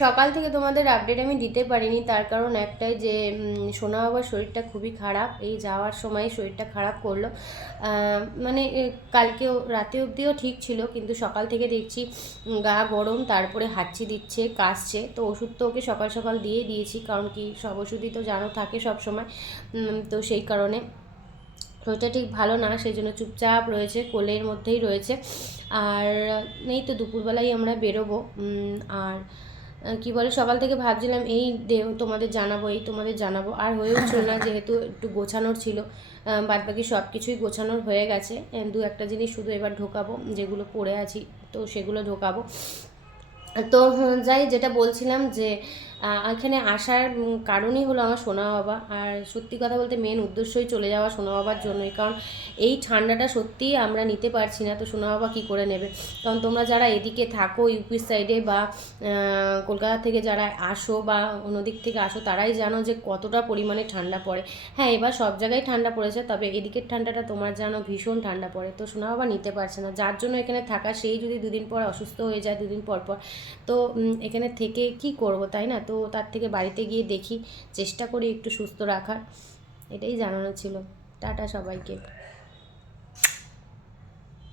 সকাল থেকে তোমাদের আপডেট আমি দিতে পারিনি, তার কারণ একটাই যে সোনা বাবার শরীরটা খুবই খারাপ। এই যাওয়ার সময় শরীরটা খারাপ করলো। মানে কালকেও রাতে অবধিও ঠিক ছিল, কিন্তু সকাল থেকে দেখছি গা গরম, তারপরে হাঁচি দিচ্ছে, কাশছে। তো ওষুধ তো ওকে সকাল সকাল দিয়ে দিয়েছি, কারণ কি সব ওষুধই তো জানো থাকে সব সময়। তো সেই কারণে শরীরটা ঠিক ভালো না, সেই জন্য চুপচাপ রয়েছে, কোলের মধ্যেই রয়েছে। আর এই তো দুপুরবেলায় আমরা বেরোবো। আর কি বলে, সকাল থেকে ভাবছিলাম এই দেহ তোমাদের জানাবো, এই তোমাদের জানাবো, আর হয়ে উঠছিল না, যেহেতু একটু গোছানোর ছিল। বাদবাকি সব কিছুই গোছানোর হয়ে গেছে। দু একটা জিনিস শুধু এবার ঢোকাবো, যেগুলো পড়ে আছি তো সেগুলো ঢোকাবো। তো যাই, যেটা বলছিলাম যে এখানে আসার কারণই হলো আমার সোনা বাবা। আর সত্যি কথা বলতে মেন উদ্দেশ্যই চলে যাওয়া সোনা বাবার জন্যই, কারণ এই ঠান্ডাটা সত্যিই আমরা নিতে পারছি না। তো সোনা বাবা কী করে নেবে? কারণ তোমরা যারা এদিকে থাকো ইউপির সাইডে বা কলকাতা থেকে যারা আসো বা অন্য দিক থেকে আসো, তারাই জানো যে কতটা পরিমাণে ঠান্ডা পড়ে। হ্যাঁ, এবার সব জায়গায় ঠান্ডা পড়েছে, তবে এদিকের ঠান্ডাটা তোমার জানো ভীষণ ঠান্ডা পড়ে। তো সোনা বাবা নিতে পারছে না, যার জন্য এখানে থাকা। সেই যদি দুদিন পর অসুস্থ হয়ে যায়, দুদিন পর পর, তো এখানে থেকে কি করব, তাই না? তো তার থেকে বাড়িতে গিয়ে দেখি, চেষ্টা করি একটু সুস্থ রাখার। এটাই জানানো ছিল। টাটা সবাইকে।